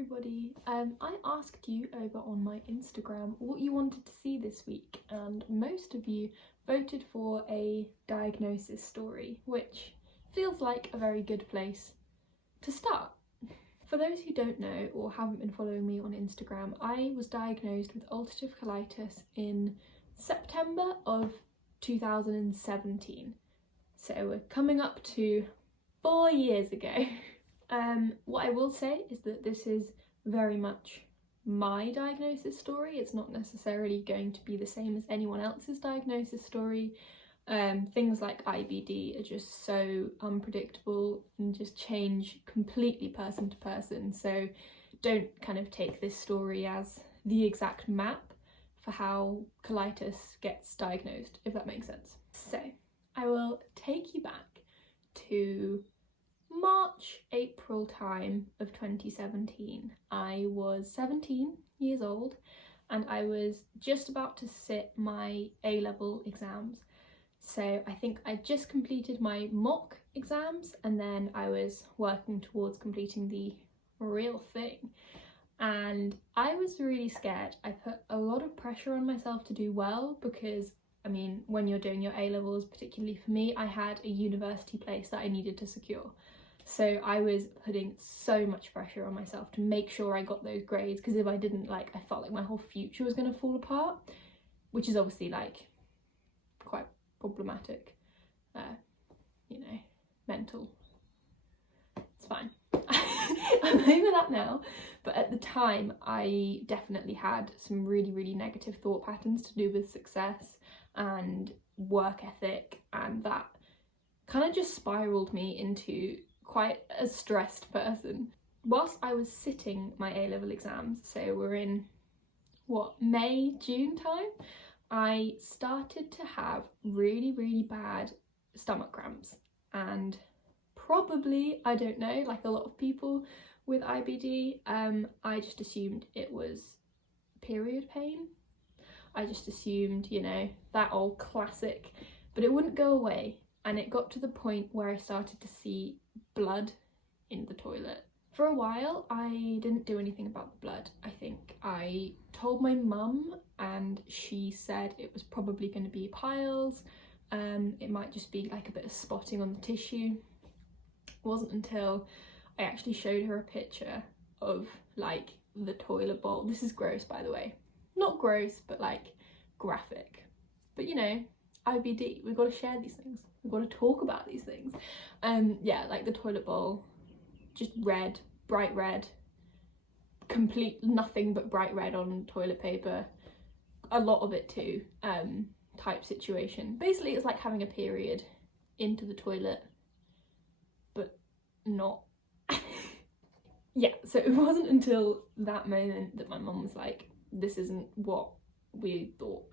everybody. I asked you over on my Instagram what you wanted to see this week, and most of you voted for a diagnosis story, which feels like a very good place to start. For those who don't know or haven't been following me on Instagram, I was diagnosed with ulcerative colitis in September of 2017. So we're coming up to 4 years ago. What I will say is that this is very much my diagnosis story. It's not necessarily going to be the same as anyone else's diagnosis story. Things like IBD are just so unpredictable and just change completely person to person. So don't kind of take this story as the exact map for how colitis gets diagnosed, if that makes sense. So I will take you back to March, April time of 2017. I was 17 years old and I was just about to sit my A-level exams. So I think I just completed my mock exams and then I was working towards completing the real thing. And I was really scared. I put a lot of pressure on myself to do well because, I mean, when you're doing your A-levels, particularly for me, I had a university place that I needed to secure. So I was putting so much pressure on myself to make sure I got those grades, because if I didn't, I felt like my whole future was going to fall apart, which is obviously quite problematic, mental. It's fine. I'm over that now, but at the time I definitely had some really negative thought patterns to do with success and work ethic, and that kind of just spiraled me into quite a stressed person. Whilst I was sitting my A-level exams, so we're in May, June time, I started to have really bad stomach cramps, and probably, I don't know, like a lot of people with IBD, I just assumed it was period pain. I just assumed, that old classic, but it wouldn't go away. And it got to the point where I started to see blood in the toilet. For a while, I didn't do anything about the blood. I think I told my mum and she said it was probably going to be piles. It might just be like a bit of spotting on the tissue. It wasn't until I actually showed her a picture of the toilet bowl. This is gross, by the way. Not gross, but graphic. But IBD, we've got to share these things. We've got to talk about these things. The toilet bowl, just red, bright red, complete nothing but bright red on toilet paper, a lot of it too, type situation. Basically, it's like having a period into the toilet, but not. Yeah, so it wasn't until that moment that my mum was like, this isn't what we thought.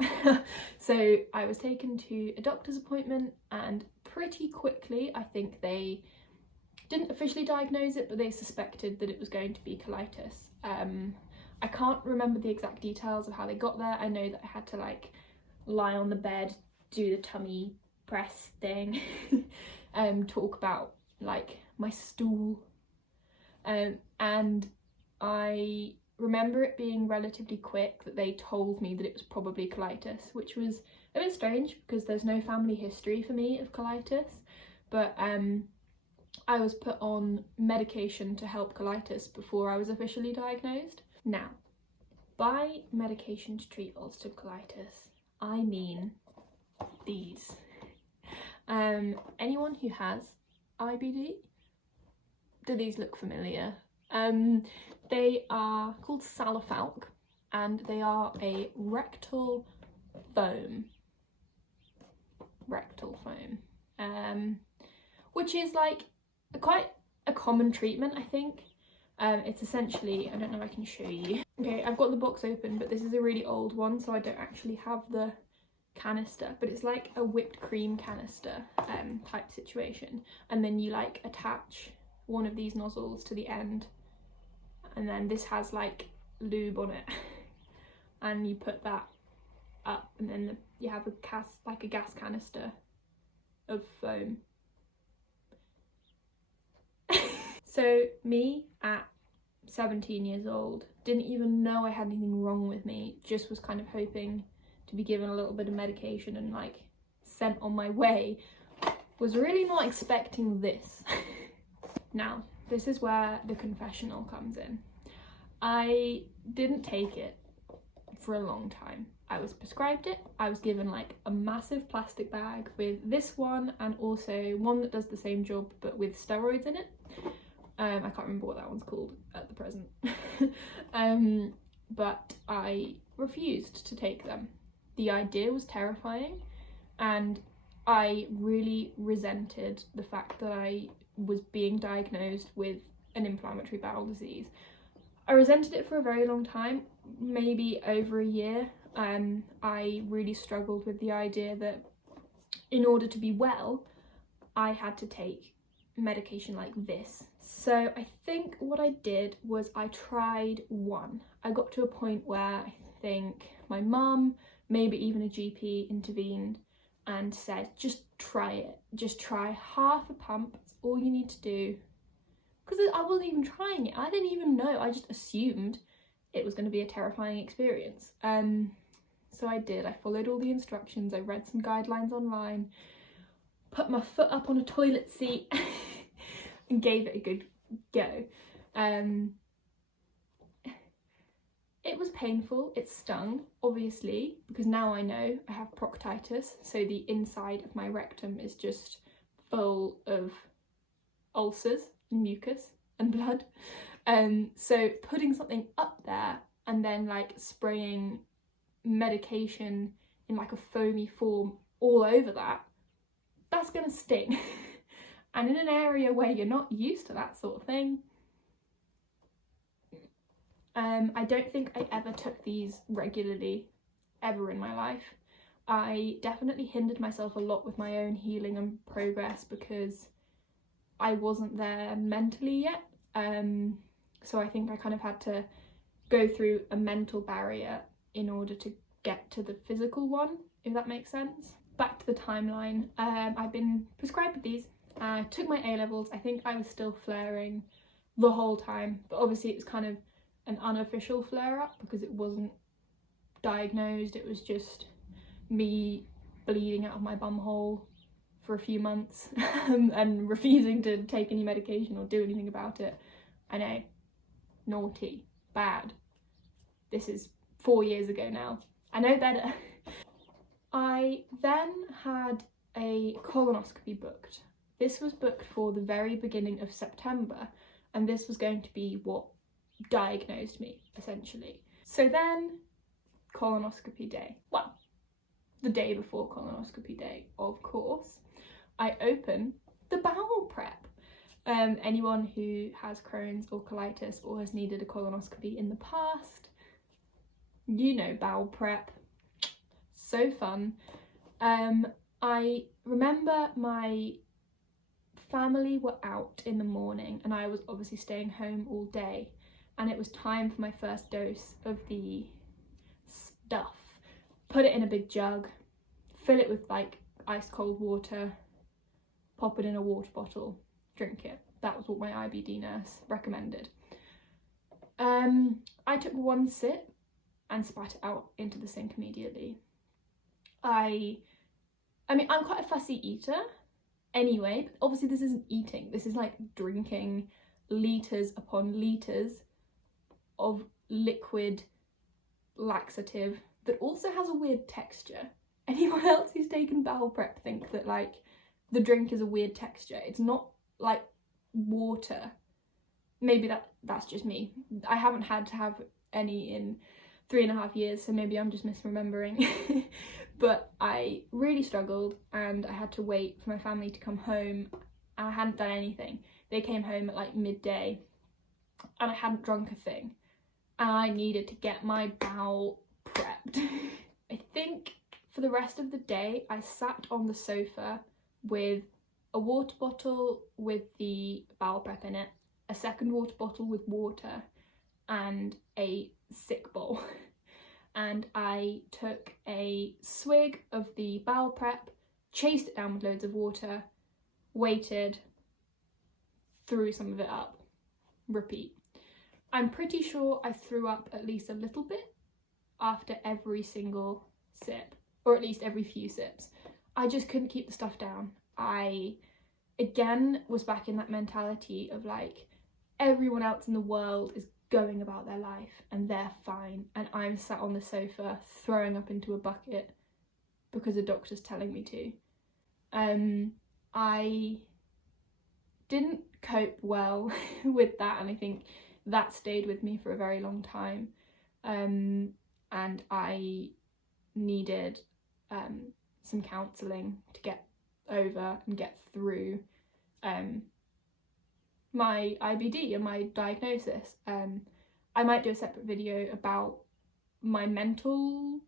So I was taken to a doctor's appointment, and pretty quickly, I think they didn't officially diagnose it, but they suspected that it was going to be colitis. I can't remember the exact details of how they got there. I know that I had to lie on the bed, do the tummy press thing, talk about my stool, and I remember it being relatively quick that they told me that it was probably colitis, which was a bit strange because there's no family history for me of colitis, but I was put on medication to help colitis before I was officially diagnosed. Now, by medication to treat ulcerative colitis, I mean these. Anyone who has IBD, do these look familiar? They are called Salifalc, and they are a rectal foam, which is quite a common treatment, I think. It's essentially, I don't know if I can show you. Okay, I've got the box open, but this is a really old one, so I don't actually have the canister, but it's like a whipped cream canister type situation, and then you attach one of these nozzles to the end, and then this has lube on it, and you put that up, and then you have a gas canister of foam. So me at 17 years old, didn't even know I had anything wrong with me, just was kind of hoping to be given a little bit of medication and like sent on my way, was really not expecting this. Now, this is where the confessional comes in. I didn't take it for a long time. I was prescribed it. I was given like a massive plastic bag with this one and also one that does the same job but with steroids in it. I can't remember what that one's called at the present. But I refused to take them. The idea was terrifying, and I really resented the fact that I was being diagnosed with an inflammatory bowel disease. I resented it for a very long time, maybe over a year. I really struggled with the idea that in order to be well, I had to take medication like this. So I think what I did was I tried one. I got to a point where I think my mum, maybe even a GP, intervened and said, just try it. Just try half a pump. That's all you need to do. Because I wasn't even trying it. I didn't even know. I just assumed it was going to be a terrifying experience. So I did. I followed all the instructions. I read some guidelines online, put my foot up on a toilet seat and gave it a good go. It was painful. It stung, obviously, because now I know I have proctitis. So the inside of my rectum is just full of ulcers and mucus and blood. So putting something up there and then like spraying medication in like a foamy form all over that's gonna sting. And in an area where you're not used to that sort of thing, I don't think I ever took these regularly ever in my life. I definitely hindered myself a lot with my own healing and progress because I wasn't there mentally yet. So I think I kind of had to go through a mental barrier in order to get to the physical one, if that makes sense. Back to the timeline. I've been prescribed with these. I took my A-levels. I think I was still flaring the whole time, but obviously it was kind of an unofficial flare-up because it wasn't diagnosed. It was just me bleeding out of my bum hole for a few months and refusing to take any medication or do anything about it. I know, naughty, bad. This is 4 years ago now. I know better. I then had a colonoscopy booked. This was booked for the very beginning of September, and this was going to be what diagnosed me, essentially. So then, colonoscopy day. Well, the day before colonoscopy day, of course, I open the bowel prep. Anyone who has Crohn's or colitis or has needed a colonoscopy in the past, you know bowel prep. So fun. I remember my family were out in the morning and I was obviously staying home all day, and it was time for my first dose of the stuff. Put it in a big jug, fill it with like ice cold water, pop it in a water bottle, drink it. That was what my IBD nurse recommended. I took one sip and spat it out into the sink immediately. I mean, I'm quite a fussy eater anyway, but obviously this isn't eating. This is like drinking litres upon litres of liquid laxative that also has a weird texture. Anyone else who's taken bowel prep think that like the drink is a weird texture. It's not like water. Maybe that's just me. I haven't had to have any in 3.5 years, so maybe I'm just misremembering. But I really struggled and I had to wait for my family to come home, and I hadn't done anything. They came home at like midday and I hadn't drunk a thing, and I needed to get my bowel prepped. I think for the rest of the day I sat on the sofa with a water bottle with the bowel prep in it, a second water bottle with water, and a sick bowl. And I took a swig of the bowel prep, chased it down with loads of water, waited, threw some of it up, repeat. I'm pretty sure I threw up at least a little bit after every single sip, or at least every few sips. I just couldn't keep the stuff down. I, again, was back in that mentality of like, everyone else in the world is going about their life and they're fine, and I'm sat on the sofa throwing up into a bucket because the doctor's telling me to. I didn't cope well with that, and I think that stayed with me for a very long time, and I needed some counselling to get over and get through my IBD and my diagnosis. I might do a separate video about my mental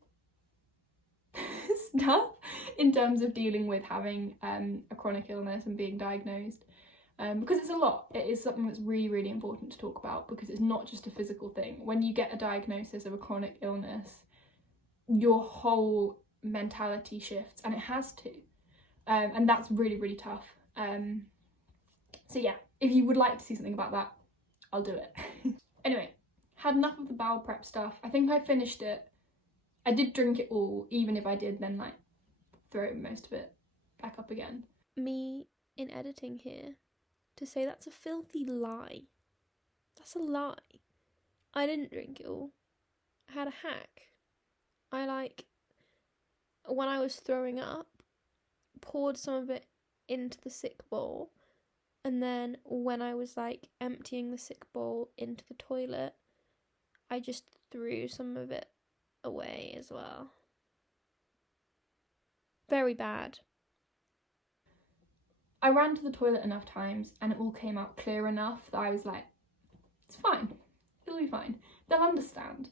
stuff in terms of dealing with having a chronic illness and being diagnosed, because it's a lot. It is something that's really, really important to talk about, because it's not just a physical thing. When you get a diagnosis of a chronic illness, your whole mentality shifts, and it has to, and that's really, really tough. So yeah, if you would like to see something about that, I'll do it. Anyway, had enough of the bowel prep stuff. I think I finished it. I did drink it all, even if I did then like throw most of it back up again. Me in editing here to say that's a filthy lie. That's a lie. I didn't drink it all. I had a hack. When I was throwing up, poured some of it into the sick bowl, and then when I was like emptying the sick bowl into the toilet, I just threw some of it away as well. Very bad. I ran to the toilet enough times and it all came out clear enough that I was like, it's fine, it'll be fine, they'll understand.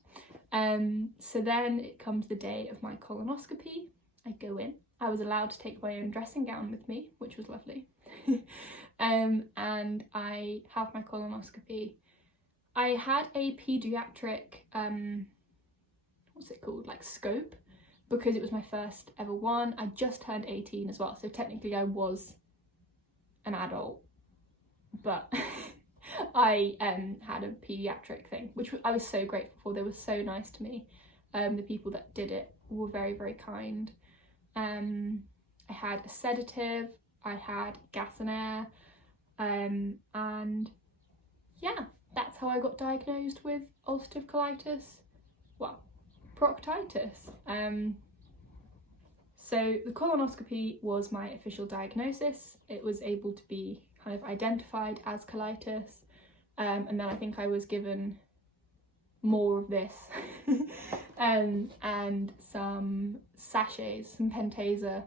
So then it comes the day of my colonoscopy. I go in. I was allowed to take my own dressing gown with me, which was lovely. And I have my colonoscopy. I had a paediatric, what's it called, like scope, because it was my first ever one. I just turned 18 as well, so technically I was an adult, but I had a paediatric thing, which I was so grateful for. They were so nice to me. The people that did it were very, very kind. I had a sedative, I had gas and air, and yeah, that's how I got diagnosed with ulcerative colitis, well, proctitis. So the colonoscopy was my official diagnosis. It was able to be kind of identified as colitis, and then I think I was given more of this and some sachets, some Pentasa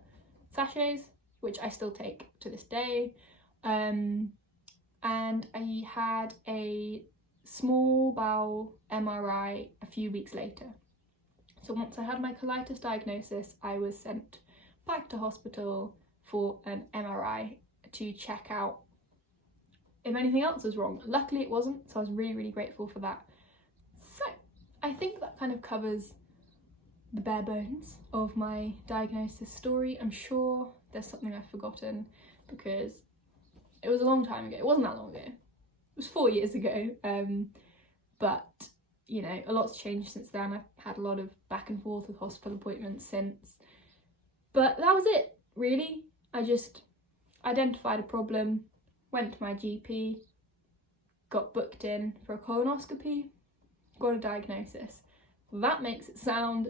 sachets, which I still take to this day, and I had a small bowel MRI a few weeks later. So once I had my colitis diagnosis, I was sent back to hospital for an MRI to check out if anything else was wrong. Luckily it wasn't, so I was really, really grateful for that. So I think that kind of covers the bare bones of my diagnosis story. I'm sure there's something I've forgotten because it was a long time ago. It wasn't that long ago. It was 4 years ago. But you know, a lot's changed since then. I've had a lot of back and forth with hospital appointments since. But that was it, really. I just identified a problem, went to my GP, got booked in for a colonoscopy, got a diagnosis. That makes it sound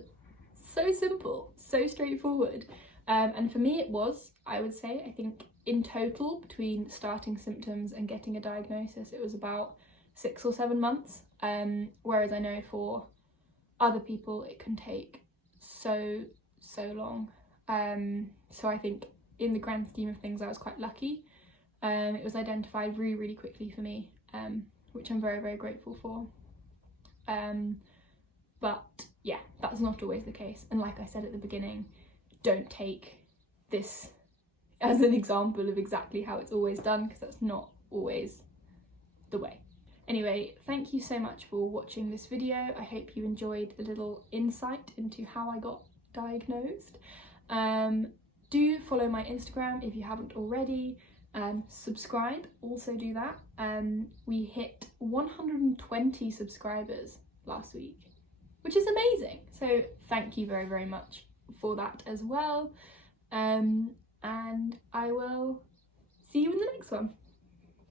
so simple, so straightforward. And for me it was, I would say, I think in total between starting symptoms and getting a diagnosis, it was about 6 or 7 months. Whereas I know for other people it can take so long. So I think in the grand scheme of things I was quite lucky. It was identified really, really quickly for me, which I'm very, very grateful for. But yeah, that's not always the case. And like I said at the beginning, don't take this as an example of exactly how it's always done, because that's not always the way. Anyway, thank you so much for watching this video. I hope you enjoyed the little insight into how I got diagnosed. Do follow my Instagram if you haven't already. Subscribe, also do that. We hit 120 subscribers last week, which is amazing. So thank you very, very much for that as well. And I will see you in the next one.